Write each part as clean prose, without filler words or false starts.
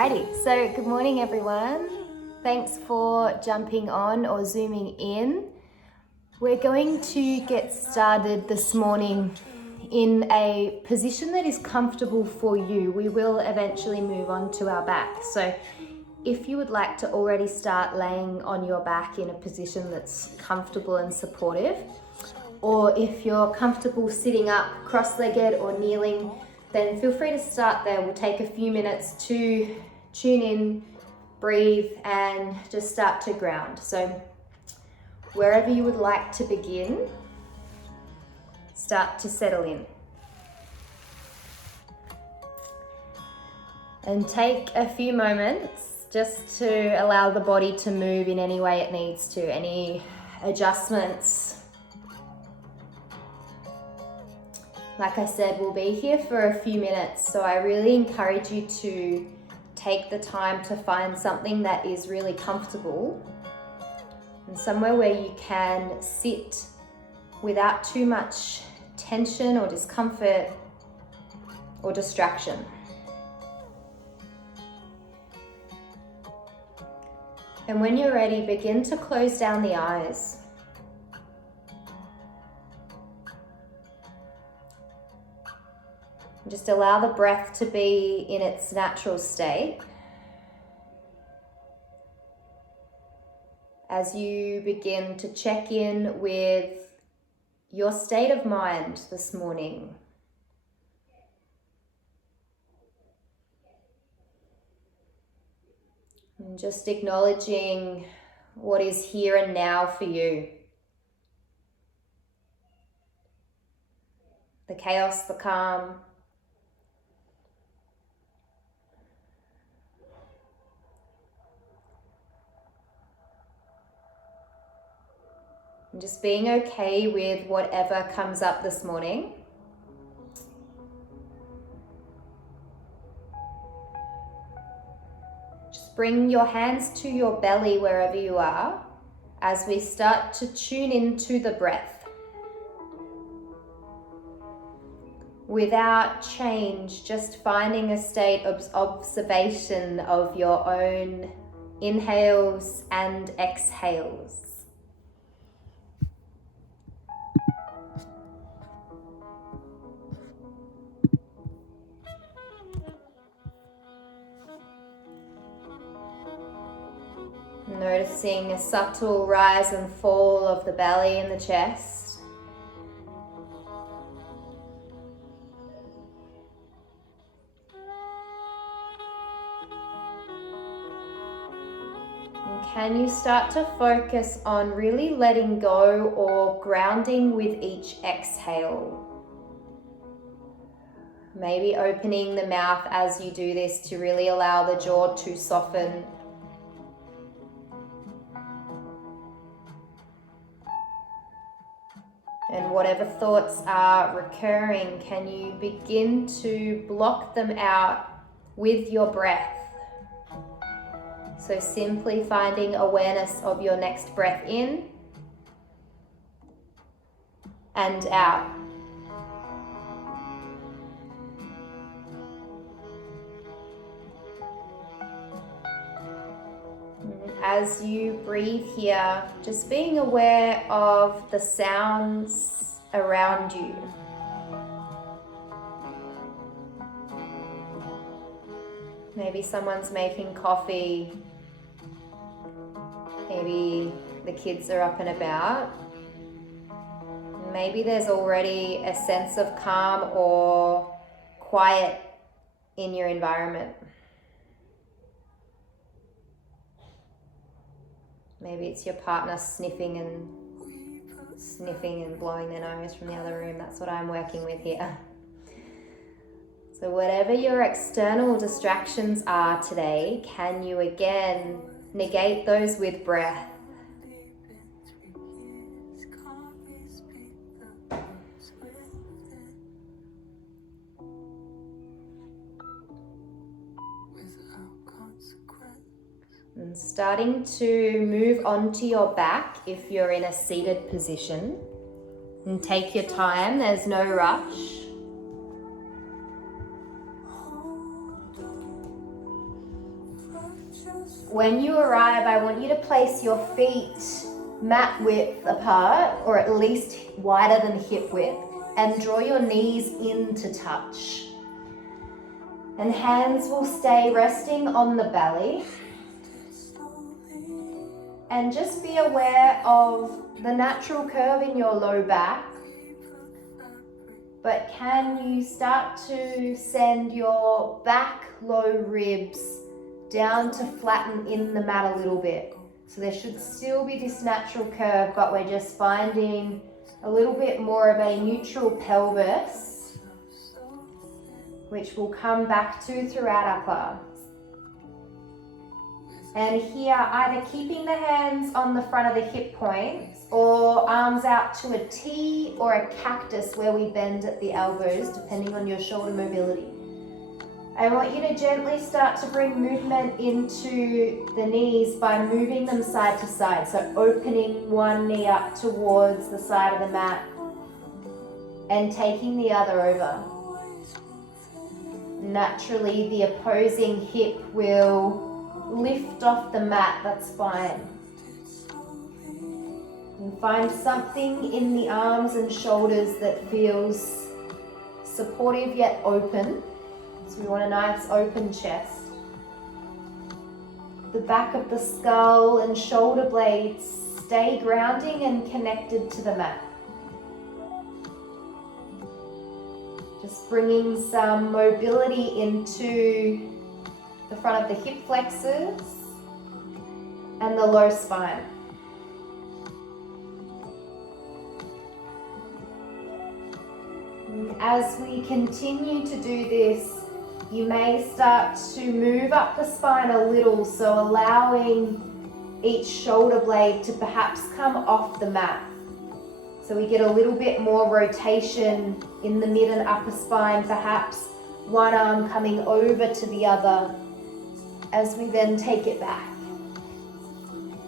Alrighty, so good morning everyone. Thanks for jumping on or zooming in. We're going to get started this morning in a position that is comfortable for you. We will eventually move on to our back. So if you would like to already start laying on your back in a position that's comfortable and supportive, or if you're comfortable sitting up cross-legged or kneeling, then feel free to start there. We'll take a few minutes to tune in, breathe, and just start to ground. So wherever you would like to begin, start to settle in. And take a few moments just to allow the body to move in any way it needs to, any adjustments. Like I said, we'll be here for a few minutes, so I really encourage you to take the time to find something that is really comfortable and somewhere where you can sit without too much tension or discomfort or distraction. And when you're ready, begin to close down the eyes. Just allow the breath to be in its natural state. As you begin to check in with your state of mind this morning. And just acknowledging what is here and now for you. The chaos, the calm. And just being okay with whatever comes up this morning. Just bring your hands to your belly wherever you are as we start to tune into the breath. Without change, just finding a state of observation of your own inhales and exhales. Noticing a subtle rise and fall of the belly and the chest. And can you start to focus on really letting go or grounding with each exhale? Maybe opening the mouth as you do this to really allow the jaw to soften. And whatever thoughts are recurring, can you begin to block them out with your breath? So simply finding awareness of your next breath in and out. As you breathe here, just being aware of the sounds around you. Maybe someone's making coffee. Maybe the kids are up and about. Maybe there's already a sense of calm or quiet in your environment. Maybe it's your partner sniffing and blowing their nose from the other room. That's what I'm working with here. So whatever your external distractions are today, can you again negate those with breath? And starting to move onto your back if you're in a seated position. And take your time, there's no rush. When you arrive, I want you to place your feet mat width apart, or at least wider than hip width, and draw your knees in to touch. And hands will stay resting on the belly. And just be aware of the natural curve in your low back. But can you start to send your back low ribs down to flatten in the mat a little bit? So there should still be this natural curve, but we're just finding a little bit more of a neutral pelvis, which we'll come back to throughout our class. And here, either keeping the hands on the front of the hip points or arms out to a T or a cactus where we bend at the elbows, depending on your shoulder mobility. I want you to gently start to bring movement into the knees by moving them side to side. So opening one knee up towards the side of the mat and taking the other over. Naturally, the opposing hip will lift off the mat, that's fine. And find something in the arms and shoulders that feels supportive yet open. So we want a nice open chest. The back of the skull and shoulder blades stay grounding and connected to the mat. Just bringing some mobility into the front of the hip flexors and the low spine. And as we continue to do this, you may start to move up the spine a little, so allowing each shoulder blade to perhaps come off the mat. So we get a little bit more rotation in the mid and upper spine, perhaps one arm coming over to the other as we then take it back.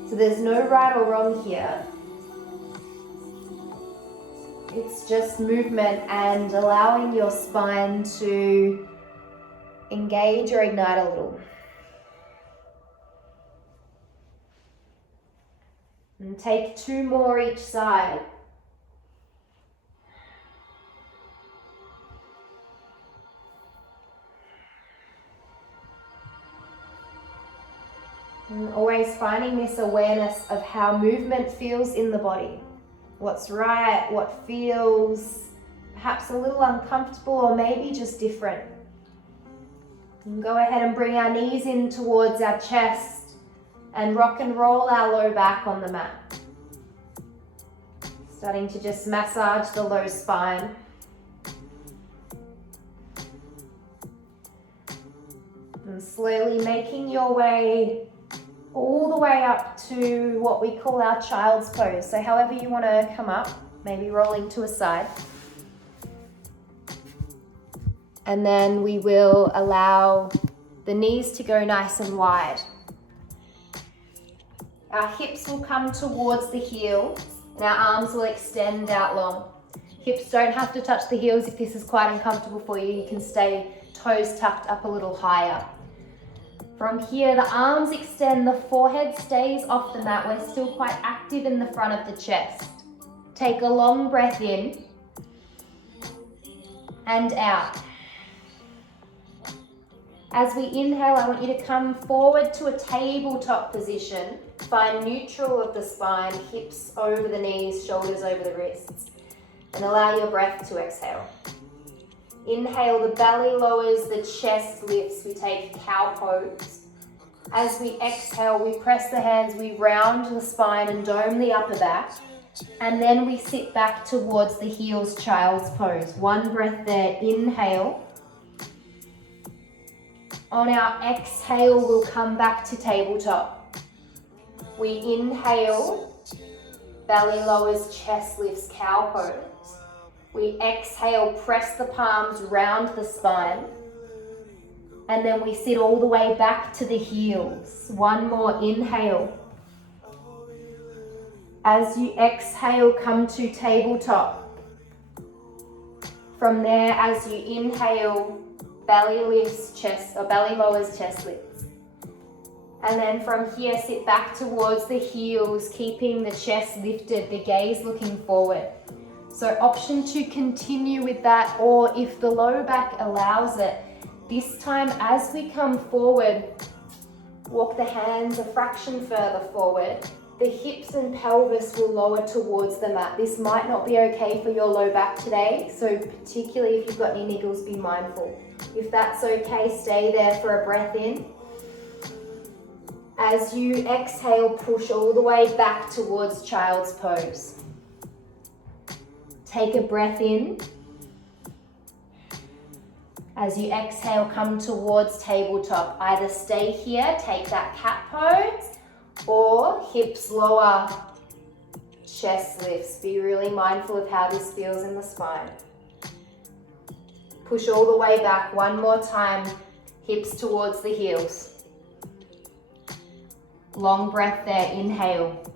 So there's no right or wrong here. It's just movement and allowing your spine to engage or ignite a little. And take 2 more each side. And always finding this awareness of how movement feels in the body. What's right, what feels perhaps a little uncomfortable or maybe just different. And go ahead and bring our knees in towards our chest and rock and roll our low back on the mat. Starting to just massage the low spine. And slowly making your way all the way up to what we call our child's pose. So however you want to come up, maybe rolling to a side. And then we will allow the knees to go nice and wide. Our hips will come towards the heels and our arms will extend out long. Hips don't have to touch the heels if this is quite uncomfortable for you. You can stay toes tucked up a little higher. From here, the arms extend, the forehead stays off the mat. We're still quite active in the front of the chest. Take a long breath in and out. As we inhale, I want you to come forward to a tabletop position. Find neutral of the spine, hips over the knees, shoulders over the wrists. And allow your breath to exhale. Inhale, the belly lowers, the chest lifts. We take cow pose. As we exhale, we press the hands, we round the spine and dome the upper back. And then we sit back towards the heels, child's pose. One breath there, inhale. On our exhale, we'll come back to tabletop. We inhale, belly lowers, chest lifts, cow pose. We exhale, press the palms, round the spine. And then we sit all the way back to the heels. One more inhale. As you exhale, come to tabletop. From there, as you inhale, belly lifts, chest, or belly lowers, chest lifts. And then from here, sit back towards the heels, keeping the chest lifted, the gaze looking forward. So option to continue with that, or if the low back allows it, this time as we come forward, walk the hands a fraction further forward. The hips and pelvis will lower towards the mat. This might not be okay for your low back today, so particularly if you've got any niggles, be mindful. If that's okay, stay there for a breath in. As you exhale, push all the way back towards child's pose. Take a breath in. As you exhale, come towards tabletop. Either stay here, take that cat pose, or hips lower, chest lifts. Be really mindful of how this feels in the spine. Push all the way back. One more time, hips towards the heels. Long breath there, inhale.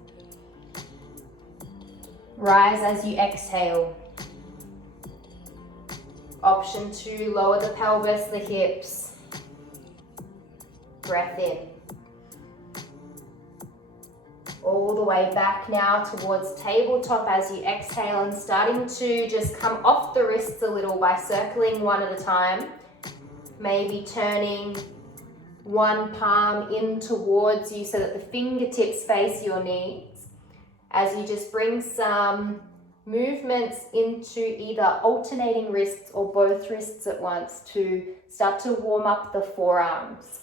Rise as you exhale. Option 2, lower the pelvis, the hips. Breath in. All the way back now towards tabletop as you exhale, and starting to just come off the wrists a little by circling one at a time. Maybe turning one palm in towards you so that the fingertips face your knees. As you just bring some movements into either alternating wrists or both wrists at once to start to warm up the forearms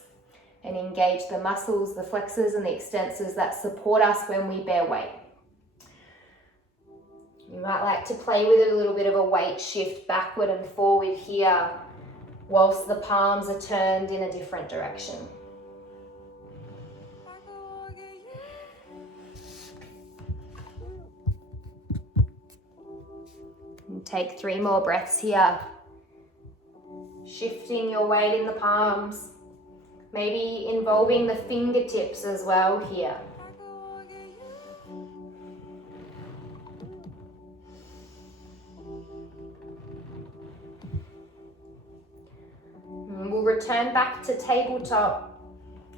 and engage the muscles, the flexors and the extensors that support us when we bear weight. You might like to play with it, a little bit of a weight shift backward and forward here whilst the palms are turned in a different direction. And take 3 more breaths here. Shifting your weight in the palms, maybe involving the fingertips as well here. And we'll return back to tabletop,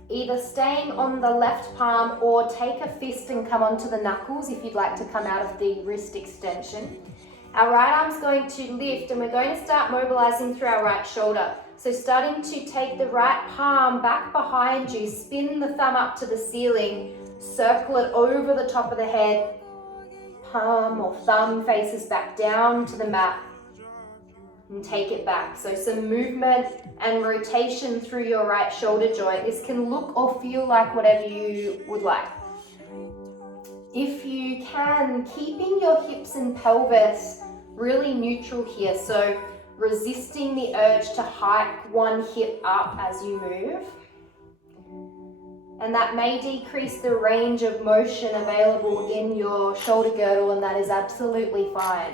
either staying on the left palm or take a fist and come onto the knuckles if you'd like to come out of the wrist extension. Our right arm's going to lift and we're going to start mobilizing through our right shoulder. So starting to take the right palm back behind you, spin the thumb up to the ceiling, circle it over the top of the head, palm or thumb faces back down to the mat and take it back. So some movement and rotation through your right shoulder joint. This can look or feel like whatever you would like. If you can, keeping your hips and pelvis really neutral here, so resisting the urge to hike one hip up as you move. And that may decrease the range of motion available in your shoulder girdle, and that is absolutely fine.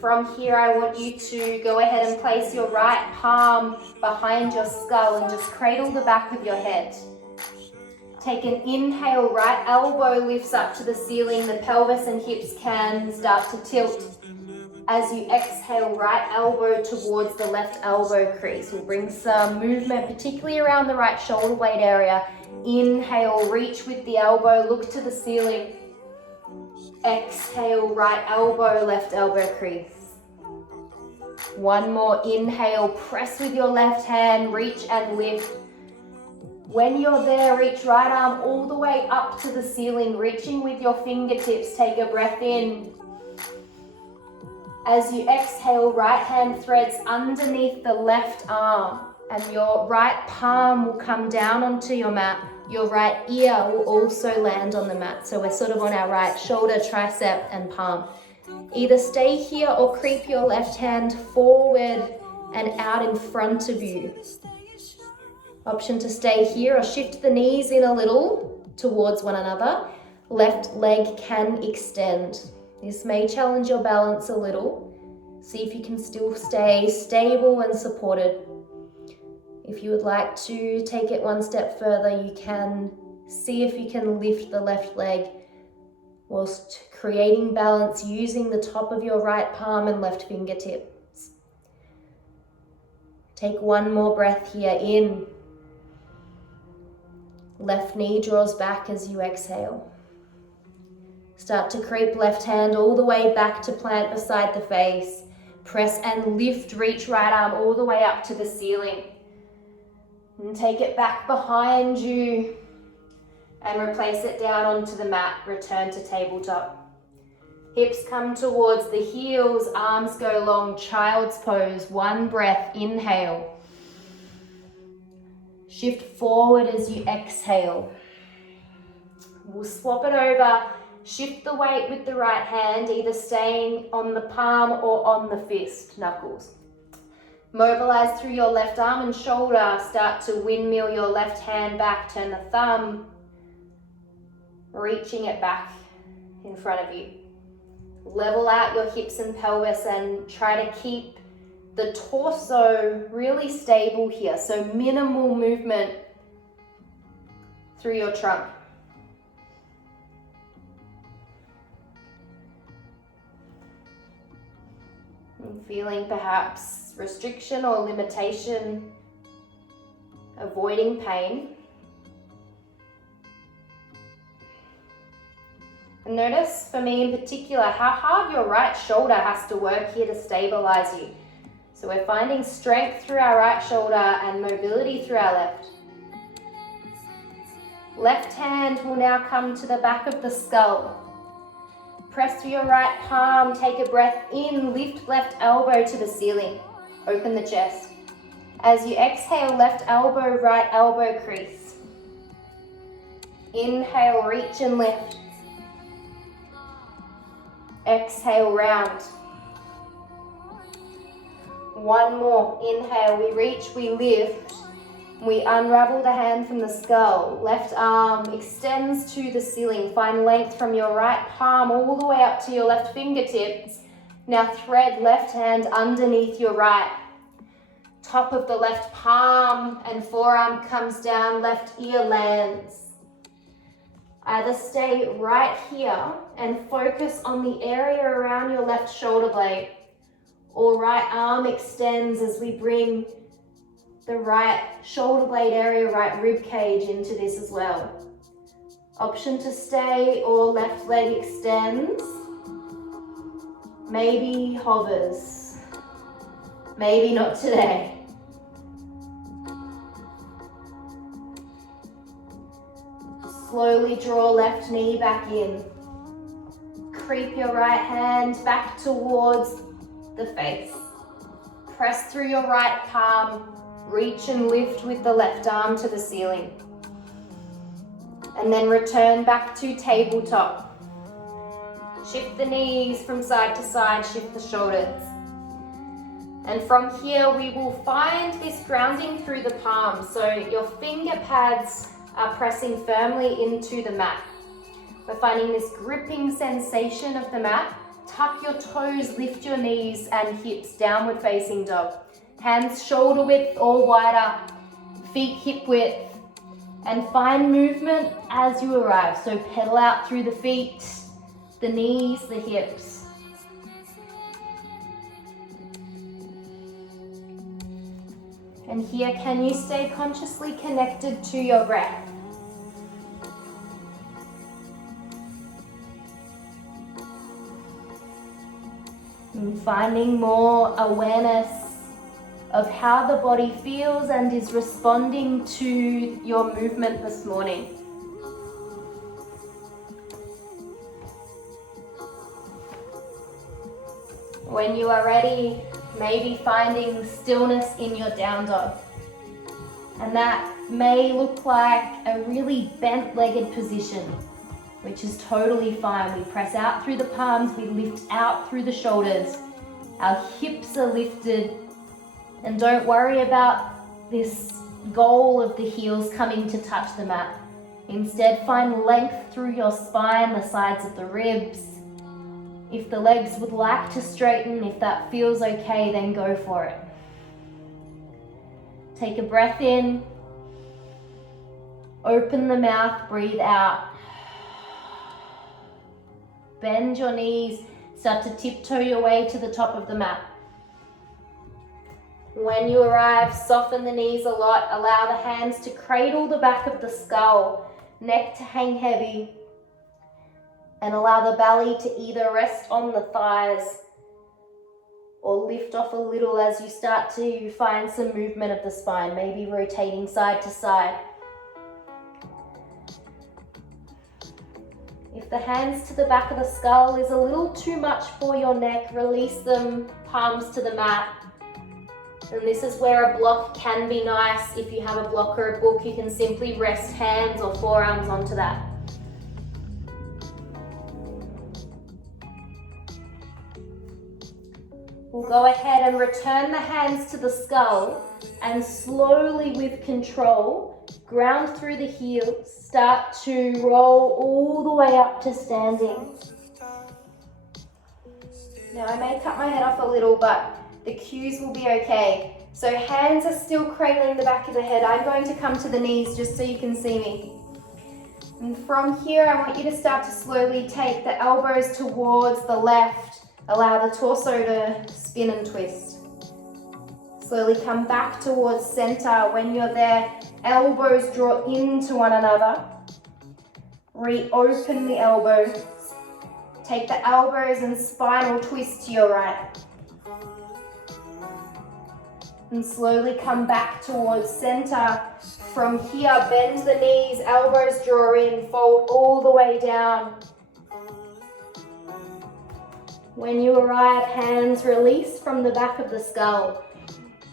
From here, I want you to go ahead and place your right palm behind your skull and just cradle the back of your head. Take an inhale, right elbow lifts up to the ceiling, the pelvis and hips can start to tilt. As you exhale, right elbow towards the left elbow crease. We'll bring some movement, particularly around the right shoulder blade area. Inhale, reach with the elbow, look to the ceiling. Exhale, right elbow, left elbow crease. One more inhale, press with your left hand, reach and lift. When you're there, reach right arm all the way up to the ceiling, reaching with your fingertips. Take a breath in. As you exhale, right hand threads underneath the left arm and your right palm will come down onto your mat. Your right ear will also land on the mat. So we're sort of on our right shoulder, tricep and palm. Either stay here or creep your left hand forward and out in front of you. Option to stay here or shift the knees in a little towards one another. Left leg can extend. This may challenge your balance a little. See if you can still stay stable and supported. If you would like to take it one step further, you can see if you can lift the left leg whilst creating balance using the top of your right palm and left fingertips. Take one more breath here in. Left knee draws back as you exhale. Start to creep left hand all the way back to plant beside the face. Press and lift, reach right arm all the way up to the ceiling. And take it back behind you and replace it down onto the mat. Return to tabletop. Hips come towards the heels, arms go long, child's pose. One breath, inhale. Shift forward as you exhale. We'll swap it over. Shift the weight with the right hand, either staying on the palm or on the fist, knuckles. Mobilize through your left arm and shoulder. Start to windmill your left hand back. Turn the thumb, reaching it back in front of you. Level out your hips and pelvis and try to keep the torso really stable here. So minimal movement through your trunk. And feeling perhaps restriction or limitation, avoiding pain. And notice, for me in particular, how hard your right shoulder has to work here to stabilize you. So we're finding strength through our right shoulder and mobility through our left. Left hand will now come to the back of the skull. Press through your right palm, take a breath in, lift left elbow to the ceiling. Open the chest. As you exhale, left elbow, right elbow crease. Inhale, reach and lift. Exhale, round. One more. Inhale, we reach, we lift. We unravel the hand from the skull. Left arm extends to the ceiling. Find length from your right palm all the way up to your left fingertips. Now thread left hand underneath your right. Top of the left palm and forearm comes down, left ear lands. Either stay right here and focus on the area around your left shoulder blade, or right arm extends as we bring the right shoulder blade area, right rib cage into this as well. Option to stay or left leg extends. Maybe hovers. Maybe not today. Slowly draw left knee back in. Creep your right hand back towards the face. Press through your right palm. Reach and lift with the left arm to the ceiling. And then return back to tabletop. Shift the knees from side to side, shift the shoulders. And from here we will find this grounding through the palms. So your finger pads are pressing firmly into the mat. We're finding this gripping sensation of the mat. Tuck your toes, lift your knees and hips, downward facing dog. Hands shoulder width or wider, feet hip width, and find movement as you arrive. So pedal out through the feet, the knees, the hips. And here, can you stay consciously connected to your breath? And finding more awareness of how the body feels and is responding to your movement this morning. When you are ready, maybe finding stillness in your down dog. And that may look like a really bent-legged position, which is totally fine. We press out through the palms, we lift out through the shoulders. Our hips are lifted, and don't worry about this goal of the heels coming to touch the mat. Instead, find length through your spine, the sides of the ribs. If the legs would like to straighten, if that feels okay, then go for it. Take a breath in. Open the mouth, breathe out. Bend your knees, start to tiptoe your way to the top of the mat. When you arrive, soften the knees a lot. Allow the hands to cradle the back of the skull, neck to hang heavy, and allow the belly to either rest on the thighs or lift off a little as you start to find some movement of the spine, maybe rotating side to side. If the hands to the back of the skull is a little too much for your neck, release them, palms to the mat. And this is where a block can be nice. If you have a block or a book, you can simply rest hands or forearms onto that. We'll go ahead and return the hands to the skull and slowly with control, ground through the heels, start to roll all the way up to standing. Now I may cut my head off a little, but the cues will be okay. So hands are still cradling the back of the head. I'm going to come to the knees just so you can see me. And from here, I want you to start to slowly take the elbows towards the left. Allow the torso to spin and twist. Slowly come back towards center. When you're there, elbows draw into one another. Reopen the elbows. Take the elbows and spinal twist to your right. And slowly come back towards center. From here, bend the knees, elbows draw in, fold all the way down. When you arrive, hands release from the back of the skull.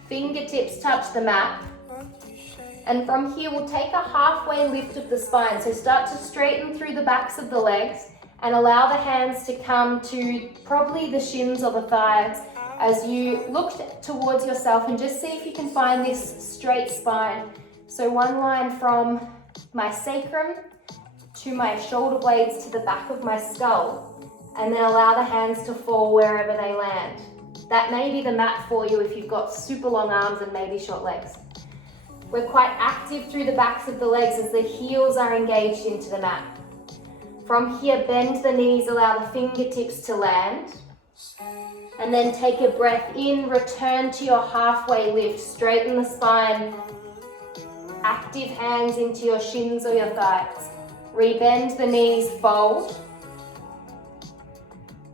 Fingertips touch the mat. And from here, we'll take a halfway lift of the spine. So start to straighten through the backs of the legs and allow the hands to come to probably the shins or the thighs as you look towards yourself, and just see if you can find this straight spine. So one line from my sacrum to my shoulder blades to the back of my skull. And then allow the hands to fall wherever they land. That may be the mat for you if you've got super long arms and maybe short legs. We're quite active through the backs of the legs as the heels are engaged into the mat. From here, bend the knees, allow the fingertips to land. And then take a breath in, return to your halfway lift, straighten the spine. Active hands into your shins or your thighs. Rebend the knees, fold.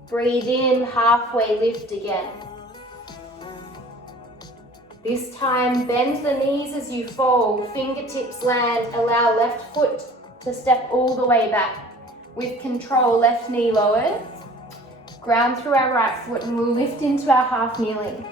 Breathe in, halfway lift again. This time, bend the knees as you fold, fingertips land, allow left foot to step all the way back. With control, left knee lowered. Ground through our right foot and we'll lift into our half kneeling.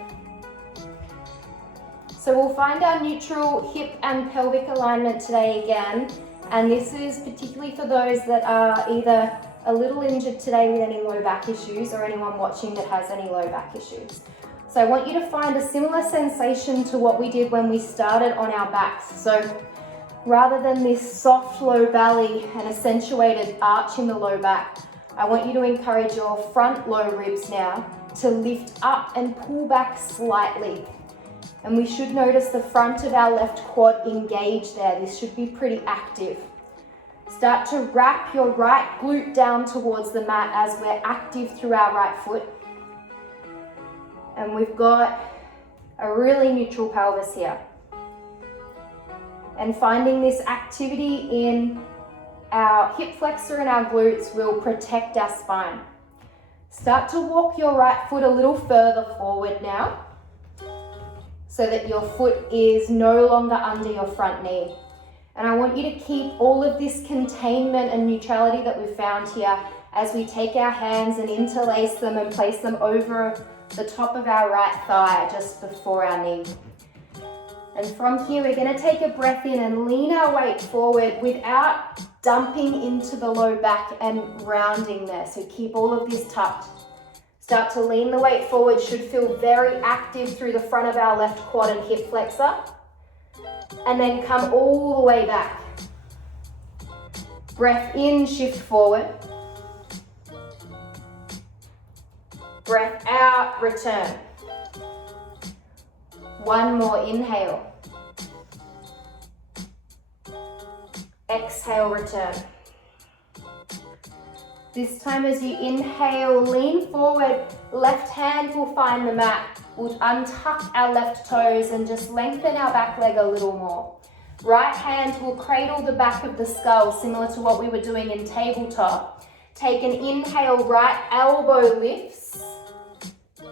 So we'll find our neutral hip and pelvic alignment today again. And this is particularly for those that are either a little injured today with any low back issues or anyone watching that has any low back issues. So I want you to find a similar sensation to what we did when we started on our backs. So rather than this soft low belly and accentuated arch in the low back, I want you to encourage your front low ribs now to lift up and pull back slightly. And we should notice the front of our left quad engaged there. This should be pretty active. Start to wrap your right glute down towards the mat as we're active through our right foot. And we've got a really neutral pelvis here. And finding this activity in our hip flexor and our glutes will protect our spine. Start to walk your right foot a little further forward now so that your foot is no longer under your front knee. And I want you to keep all of this containment and neutrality that we've found here as we take our hands and interlace them and place them over the top of our right thigh just before our knee. And from here, we're going to take a breath in and lean our weight forward without dumping into the low back and rounding there. So keep all of this tucked. Start to lean the weight forward, should feel very active through the front of our left quad and hip flexor. And then come all the way back. Breath in, shift forward. Breath out, return. One more inhale. Exhale, return. This time as you inhale, lean forward, left hand will find the mat. We'll untuck our left toes and just lengthen our back leg a little more. Right hand will cradle the back of the skull, similar to what we were doing in tabletop. Take an inhale, right elbow lifts.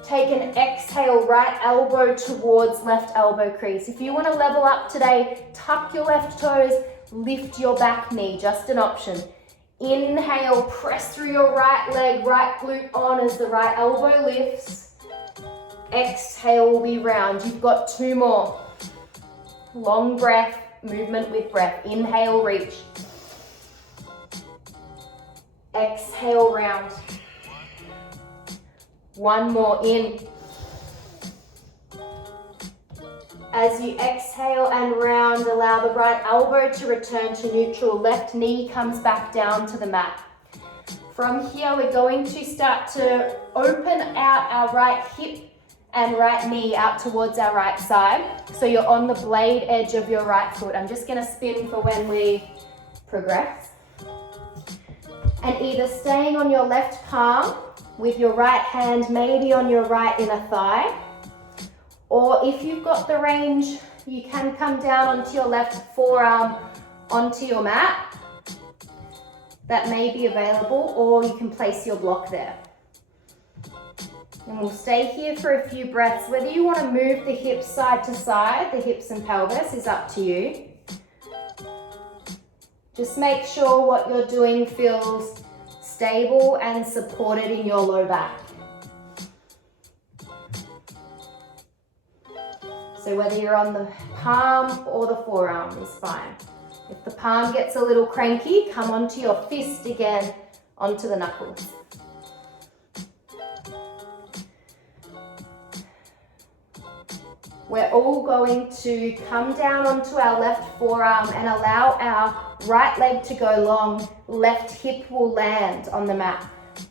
Take an exhale, right elbow towards left elbow crease. If you want to level up today, tuck your left toes, lift your back knee, just an option. Inhale, press through your right leg, right glute on as the right elbow lifts. Exhale will be round. You've got 2 more. Long breath, movement with breath. Inhale, reach. Exhale, round. 1 more, in. As you exhale and round, allow the right elbow to return to neutral. Left knee comes back down to the mat. From here, we're going to start to open out our right hip and right knee out towards our right side. So you're on the blade edge of your right foot. I'm just gonna spin for when we progress. And either staying on your left palm with your right hand maybe on your right inner thigh, or if you've got the range, you can come down onto your left forearm onto your mat. That may be available, or you can place your block there. And we'll stay here for a few breaths. Whether you want to move the hips side to side, the hips and pelvis, is up to you. Just make sure what you're doing feels stable and supported in your low back. So whether you're on the palm or the forearm is fine. If the palm gets a little cranky, come onto your fist again, onto the knuckles. We're all going to come down onto our left forearm and allow our right leg to go long. Left hip will land on the mat.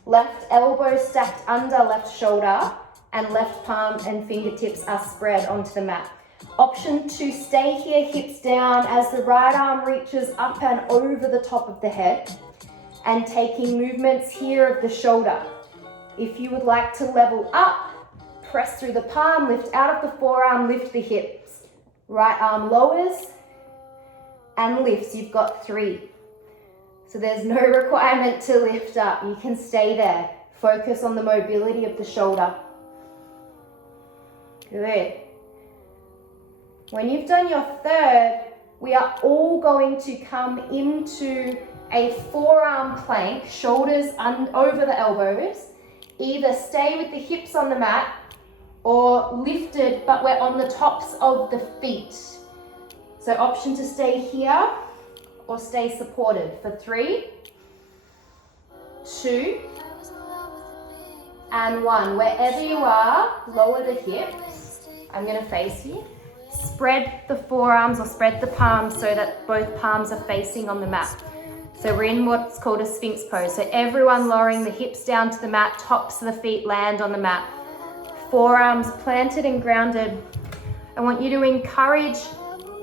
Left elbow stacked under left shoulder, and left palm and fingertips are spread onto the mat. Option to stay here, hips down, as the right arm reaches up and over the top of the head, and taking movements here of the shoulder. If you would like to level up, press through the palm, lift out of the forearm, lift the hips. Right arm lowers and lifts. You've got 3. So there's no requirement to lift up. You can stay there. Focus on the mobility of the shoulder. Good. When you've done your third, we are all going to come into a forearm plank, shoulders over the elbows. Either stay with the hips on the mat or lifted, but we're on the tops of the feet. So option to stay here or stay supported for 3, 2, and 1. Wherever you are, lower the hips. I'm gonna face you. Spread the forearms or spread the palms so that both palms are facing on the mat. So we're in what's called a Sphinx pose. So everyone lowering the hips down to the mat, tops of the feet land on the mat. Forearms planted and grounded. I want you to encourage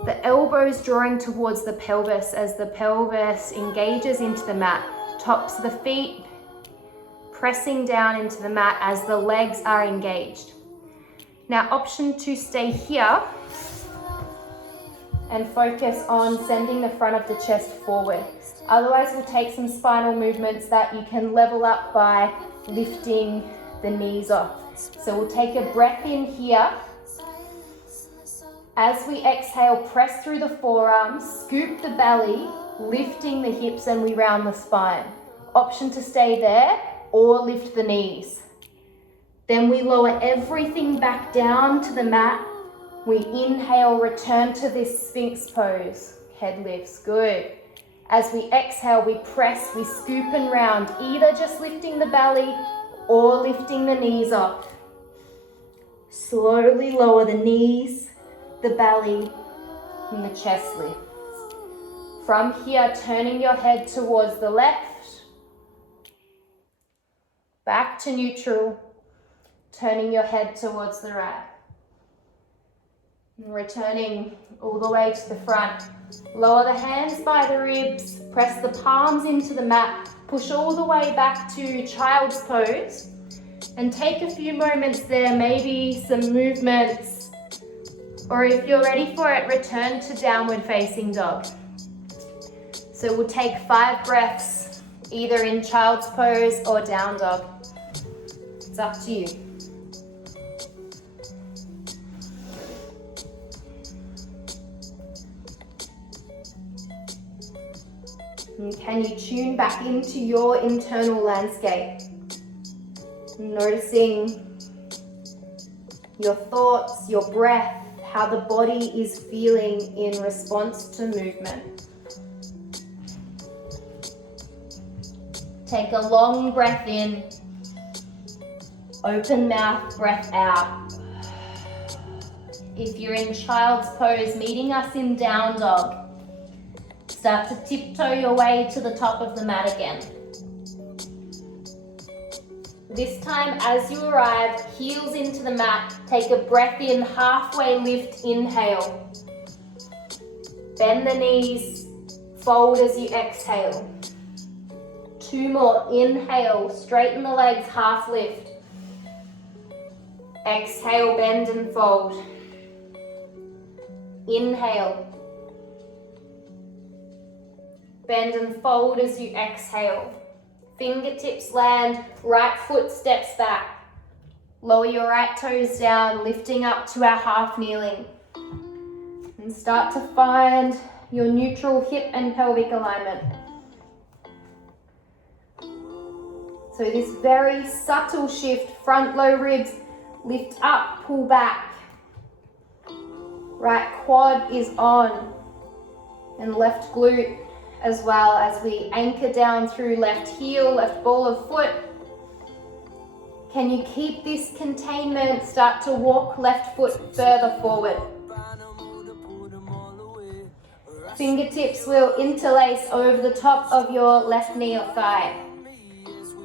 the elbows drawing towards the pelvis as the pelvis engages into the mat. Tops of the feet pressing down into the mat as the legs are engaged. Now, option to stay here and focus on sending the front of the chest forward. Otherwise, we'll take some spinal movements that you can level up by lifting the knees off. So we'll take a breath in here. As we exhale, press through the forearms, scoop the belly, lifting the hips, and we round the spine. Option to stay there or lift the knees. Then we lower everything back down to the mat. We inhale, return to this Sphinx pose. Head lifts, good. As we exhale, we press, we scoop and round, either just lifting the belly or lifting the knees off. Slowly lower the knees, the belly, and the chest lifts. From here, turning your head towards the left, back to neutral, turning your head towards the right. And returning all the way to the front. Lower the hands by the ribs, press the palms into the mat, push all the way back to child's pose. And take a few moments there, maybe some movements, or if you're ready for it, return to downward facing dog. So we'll take 5 breaths, either in child's pose or down dog. It's up to you. And can you tune back into your internal landscape? Noticing your thoughts, your breath, how the body is feeling in response to movement. Take a long breath in, open mouth, breath out. If you're in child's pose, meeting us in down dog, start to tiptoe your way to the top of the mat again. This time, as you arrive, heels into the mat, take a breath in, halfway lift, inhale. Bend the knees, fold as you exhale. 2 more, inhale, straighten the legs, half lift. Exhale, bend and fold. Inhale. Bend and fold as you exhale. Fingertips land, right foot steps back. Lower your right toes down, lifting up to our half kneeling. And start to find your neutral hip and pelvic alignment. So this very subtle shift, front low ribs, lift up, pull back. Right quad is on, and left glute as well, as we anchor down through left heel, left ball of foot. Can you keep this containment? Start to walk left foot further forward. Fingertips will interlace over the top of your left knee or thigh.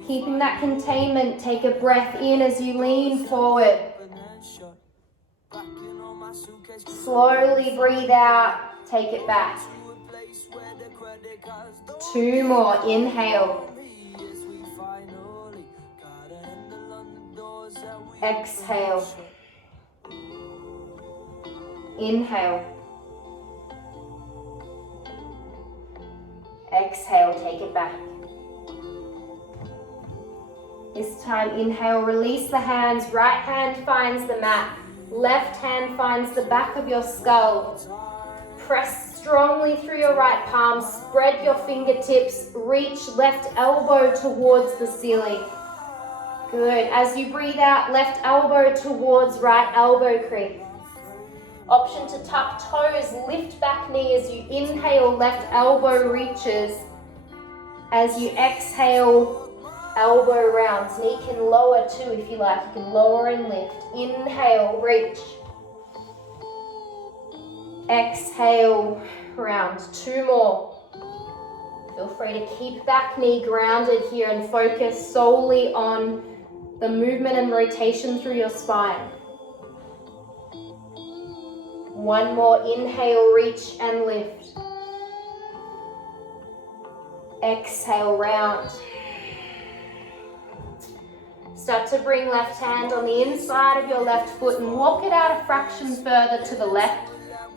Keeping that containment, take a breath in as you lean forward. Slowly breathe out, take it back. 2 more, inhale. Exhale. Inhale. Exhale, take it back. This time, inhale, release the hands. Right hand finds the mat. Left hand finds the back of your skull. Press strongly through your right palm. Spread your fingertips. Reach left elbow towards the ceiling. Good. As you breathe out, left elbow towards right elbow creep. Option to tuck toes, lift back knee as you inhale, left elbow reaches. As you exhale, elbow rounds. Knee can lower too if you like. You can lower and lift. Inhale, reach. Exhale, round. 2 more. Feel free to keep back knee grounded here and focus solely on the movement and rotation through your spine. 1 more, inhale, reach and lift. Exhale, round. Start to bring left hand on the inside of your left foot and walk it out a fraction further to the left,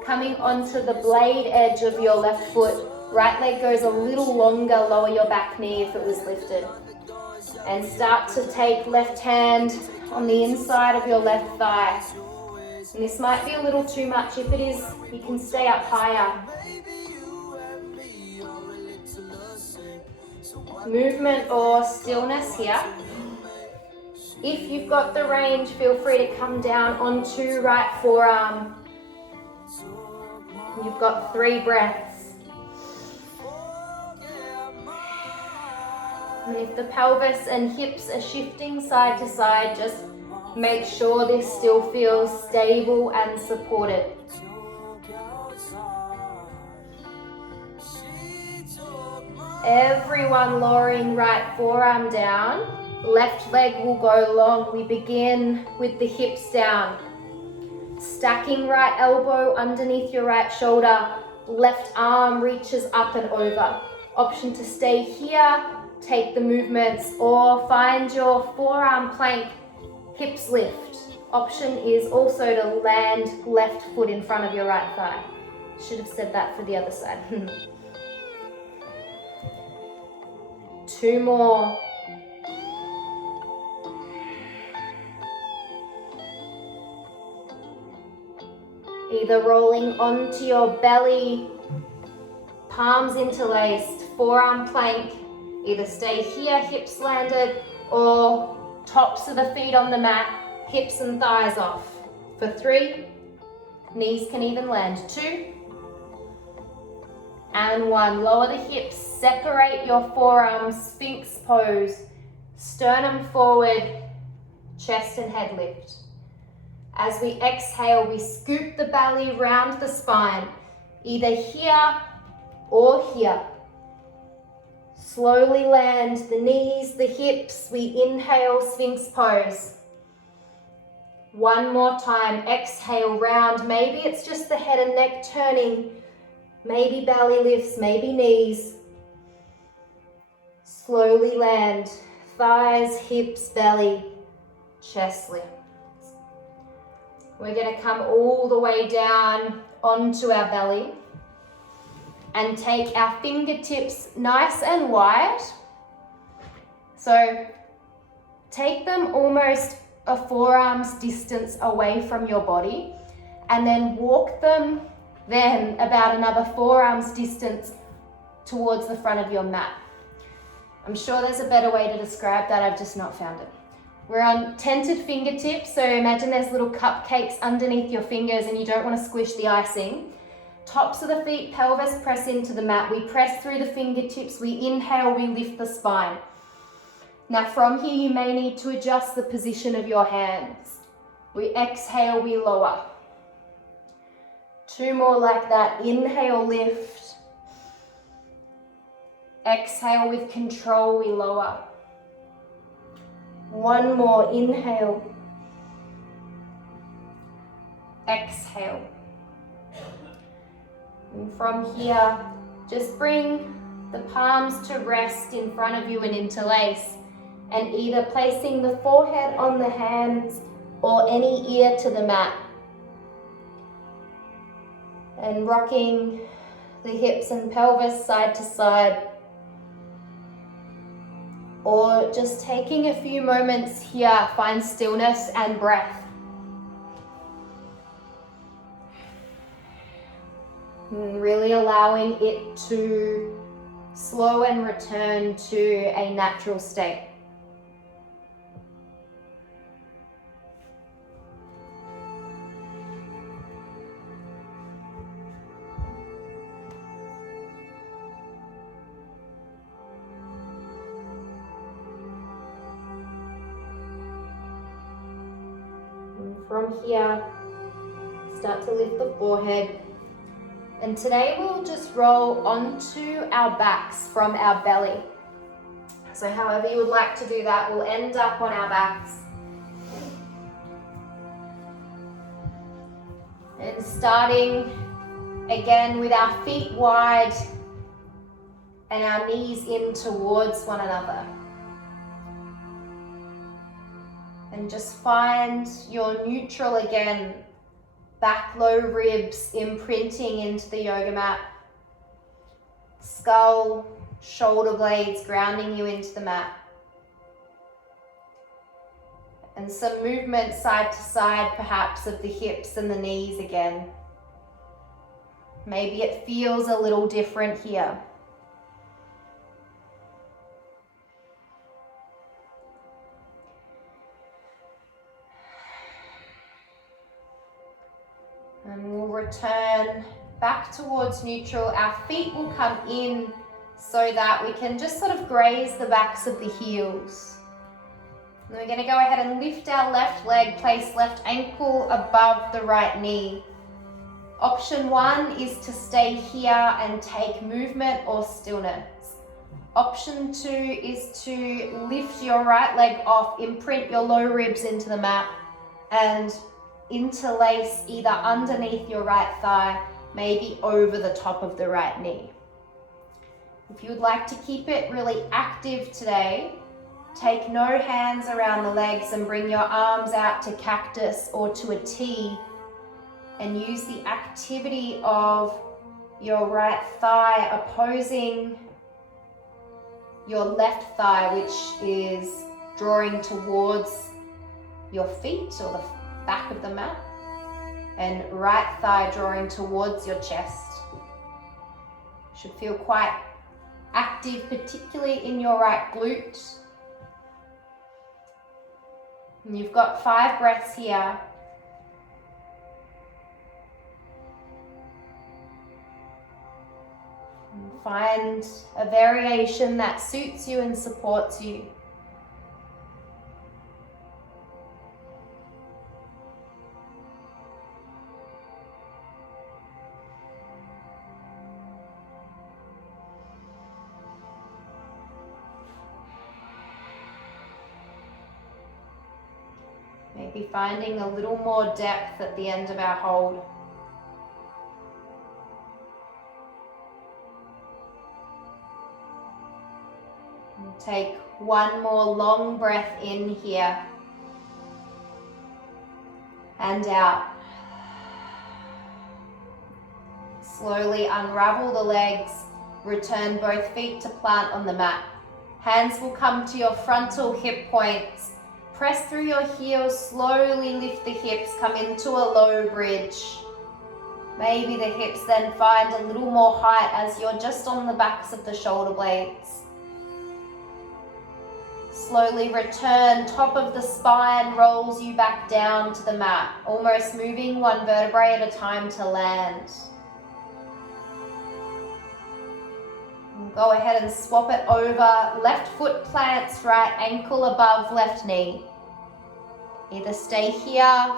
coming onto the blade edge of your left foot. Right leg goes a little longer, lower your back knee if it was lifted. And start to take left hand on the inside of your left thigh. And this might be a little too much. If it is, you can stay up higher. Movement or stillness here. If you've got the range, feel free to come down onto right forearm. You've got 3 breaths. And if the pelvis and hips are shifting side to side, just make sure this still feels stable and supported. Everyone lowering right forearm down. Left leg will go long. We begin with the hips down. Stacking right elbow underneath your right shoulder. Left arm reaches up and over. Option to stay here take the movements, or find your forearm plank, hips lift. Option is also to land left foot in front of your right thigh. Should have said that for the other side. 2 more. Either rolling onto your belly, palms interlaced, forearm plank. Either stay here, hips landed, or tops of the feet on the mat, hips and thighs off. For 3, knees can even land. 2, and 1. Lower the hips, separate your forearms, Sphinx pose, sternum forward, chest and head lift. As we exhale, we scoop the belly round the spine, either here or here. Slowly land the knees, the hips. We inhale, Sphinx pose. 1 more time, exhale, round. Maybe it's just the head and neck turning. Maybe belly lifts, maybe knees. Slowly land, thighs, hips, belly, chest lift. We're going to come all the way down onto our belly and take our fingertips nice and wide. So take them almost a forearm's distance away from your body, and then walk them then about another forearm's distance towards the front of your mat. I'm sure there's a better way to describe that, I've just not found it. We're on tented fingertips, so imagine there's little cupcakes underneath your fingers and you don't want to squish the icing. Tops of the feet, pelvis press into the mat. We press through the fingertips, we inhale, we lift the spine. Now from here you may need to adjust the position of your hands. We exhale, we lower. 2 more like that. Inhale, lift. Exhale with control, we lower. 1 more, inhale. Exhale. And from here, just bring the palms to rest in front of you and interlace, and either placing the forehead on the hands or any ear to the mat. And rocking the hips and pelvis side to side. Or just taking a few moments here, find stillness and breath. And really allowing it to slow and return to a natural state. From here, start to lift the forehead. And today we'll just roll onto our backs from our belly. So however you would like to do that, we'll end up on our backs. And starting again with our feet wide and our knees in towards one another. And just find your neutral again, back low ribs imprinting into the yoga mat, skull, shoulder blades grounding you into the mat. And some movement side to side perhaps of the hips and the knees again. Maybe it feels a little different here. And we'll return back towards neutral. Our feet will come in so that we can just sort of graze the backs of the heels. And we're going to go ahead and lift our left leg, place left ankle above the right knee. Option 1 is to stay here and take movement or stillness. Option 2 is to lift your right leg off, imprint your low ribs into the mat, and interlace either underneath your right thigh, maybe over the top of the right knee. If you would like to keep it really active today, take no hands around the legs and bring your arms out to cactus or to a T, and use the activity of your right thigh opposing your left thigh, which is drawing towards your feet or the back of the mat, and right thigh drawing towards your chest. Should feel quite active, particularly in your right glute. And you've got 5 breaths here. And find a variation that suits you and supports you. Maybe finding a little more depth at the end of our hold. And take one more long breath in here and out. Slowly unravel the legs, return both feet to plant on the mat. Hands will come to your frontal hip points. Press through your heels, slowly lift the hips, come into a low bridge. Maybe the hips then find a little more height as you're just on the backs of the shoulder blades. Slowly return, top of the spine rolls you back down to the mat, almost moving one vertebrae at a time to land. Go ahead and swap it over. Left foot plants, right ankle above left knee. Either stay here,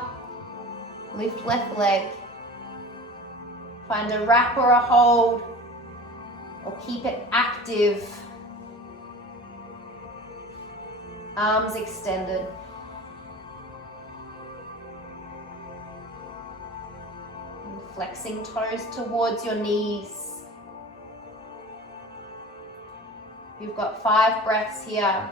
lift left leg, find a wrap or a hold, or keep it active. Arms extended. And flexing toes towards your knees. You've got 5 breaths here.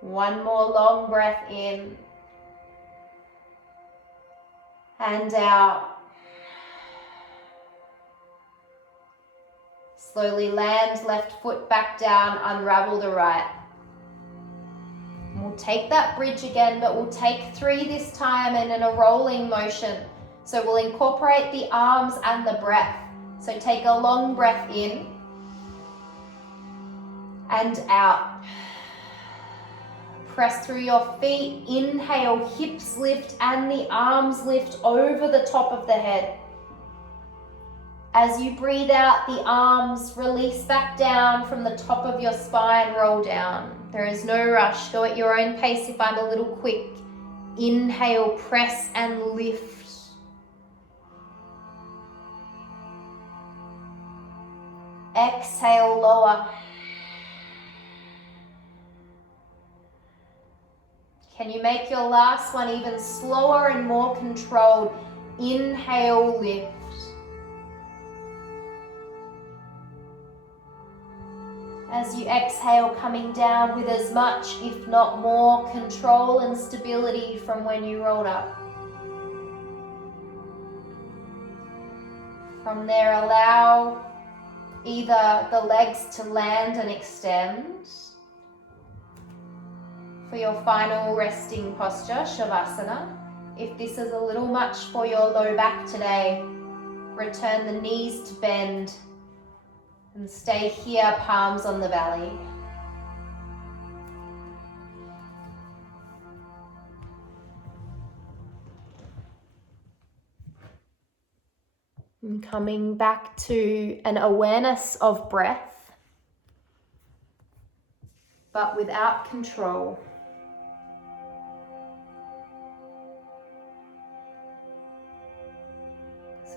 One more long breath in and out. Slowly land left foot back down, unravel the right. And we'll take that bridge again, but we'll take 3 this time and in a rolling motion. So we'll incorporate the arms and the breath. So take a long breath in and out. Press through your feet, inhale, hips lift and the arms lift over the top of the head. As you breathe out, the arms release back down from the top of your spine, roll down. There is no rush, go at your own pace if I'm a little quick. Inhale, press and lift. Exhale, lower. Can you make your last one even slower and more controlled? Inhale, lift. As you exhale, coming down with as much, if not more, control and stability from when you rolled up. From there, allow either the legs to land and extend. For your final resting posture, Shavasana. If this is a little much for your low back today, return the knees to bend and stay here, palms on the belly. And coming back to an awareness of breath, but without control.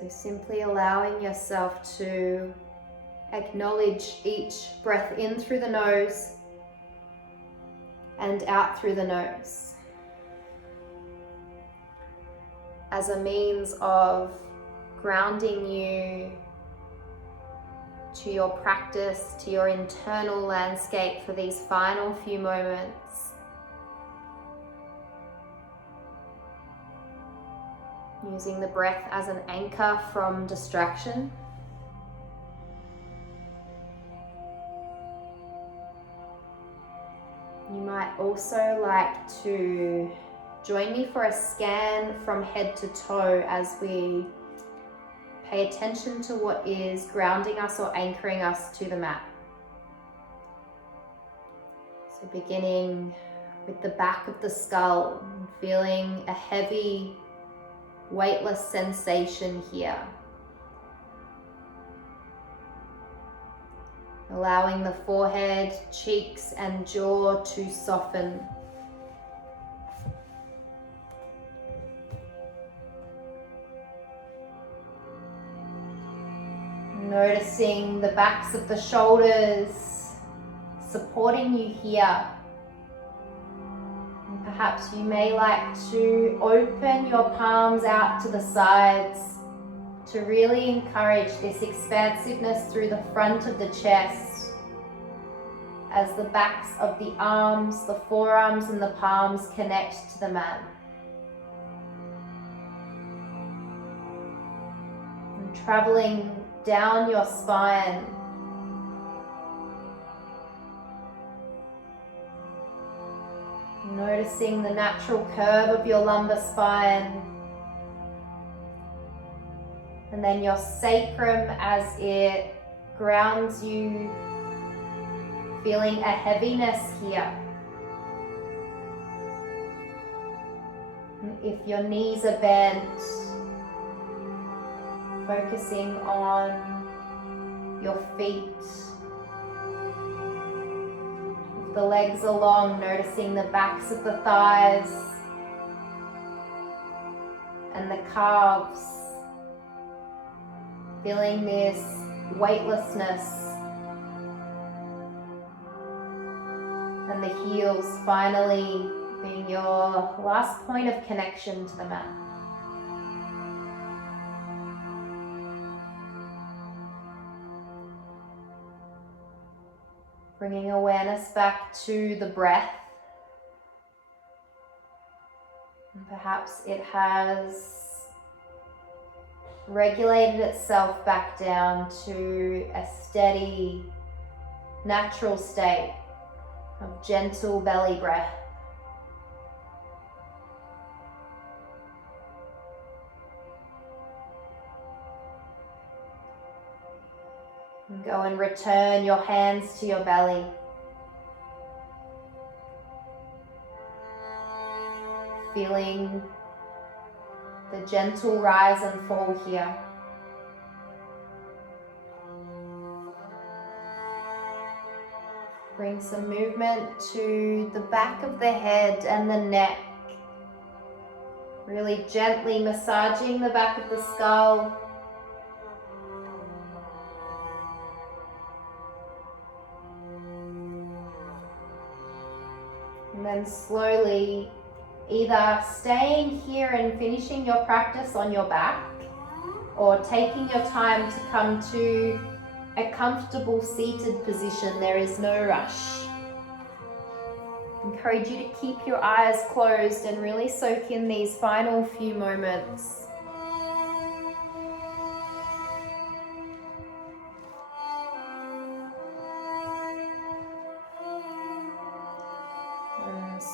So simply allowing yourself to acknowledge each breath in through the nose and out through the nose as a means of grounding you to your practice, to your internal landscape for these final few moments. Using the breath as an anchor from distraction. You might also like to join me for a scan from head to toe as we pay attention to what is grounding us or anchoring us to the mat. So beginning with the back of the skull, feeling a heavy, weightless sensation here. Allowing the forehead, cheeks, and jaw to soften. Noticing the backs of the shoulders supporting you here. And perhaps you may like to open your palms out to the sides to really encourage this expansiveness through the front of the chest as the backs of the arms, the forearms, and the palms connect to the mat. And traveling down your spine, noticing the natural curve of your lumbar spine, and then your sacrum as it grounds you, feeling a heaviness here. And if your knees are bent, focusing on your feet. If the legs are long, noticing the backs of the thighs and the calves. Feeling this weightlessness, and the heels finally being your last point of connection to the mat. Bringing awareness back to the breath. And perhaps it has regulated itself back down to a steady, natural state of gentle belly breath. And go and return your hands to your belly. Feeling the gentle rise and fall here. Bring some movement to the back of the head and the neck. Really gently massaging the back of the skull. And then slowly either staying here and finishing your practice on your back, or taking your time to come to a comfortable seated position. There is no rush. Encourage you to keep your eyes closed and really soak in these final few moments.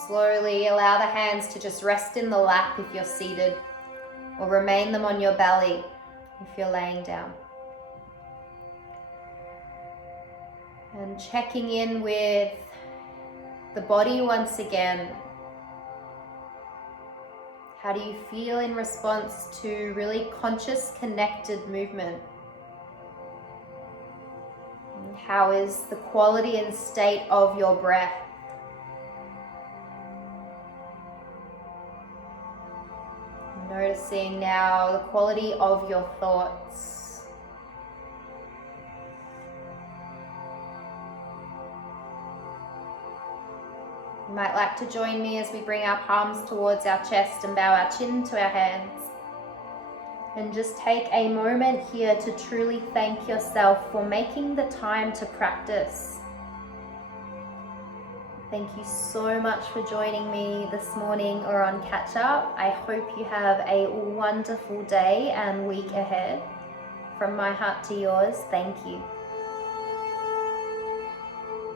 Slowly allow the hands to just rest in the lap if you're seated, or remain them on your belly if you're laying down. And checking in with the body once again. How do you feel in response to really conscious, connected movement? And how is the quality and state of your breath? Noticing now the quality of your thoughts. You might like to join me as we bring our palms towards our chest and bow our chin to our hands. And just take a moment here to truly thank yourself for making the time to practice. Thank you so much for joining me this morning or on catch up. I hope you have a wonderful day and week ahead. From my heart to yours, thank you.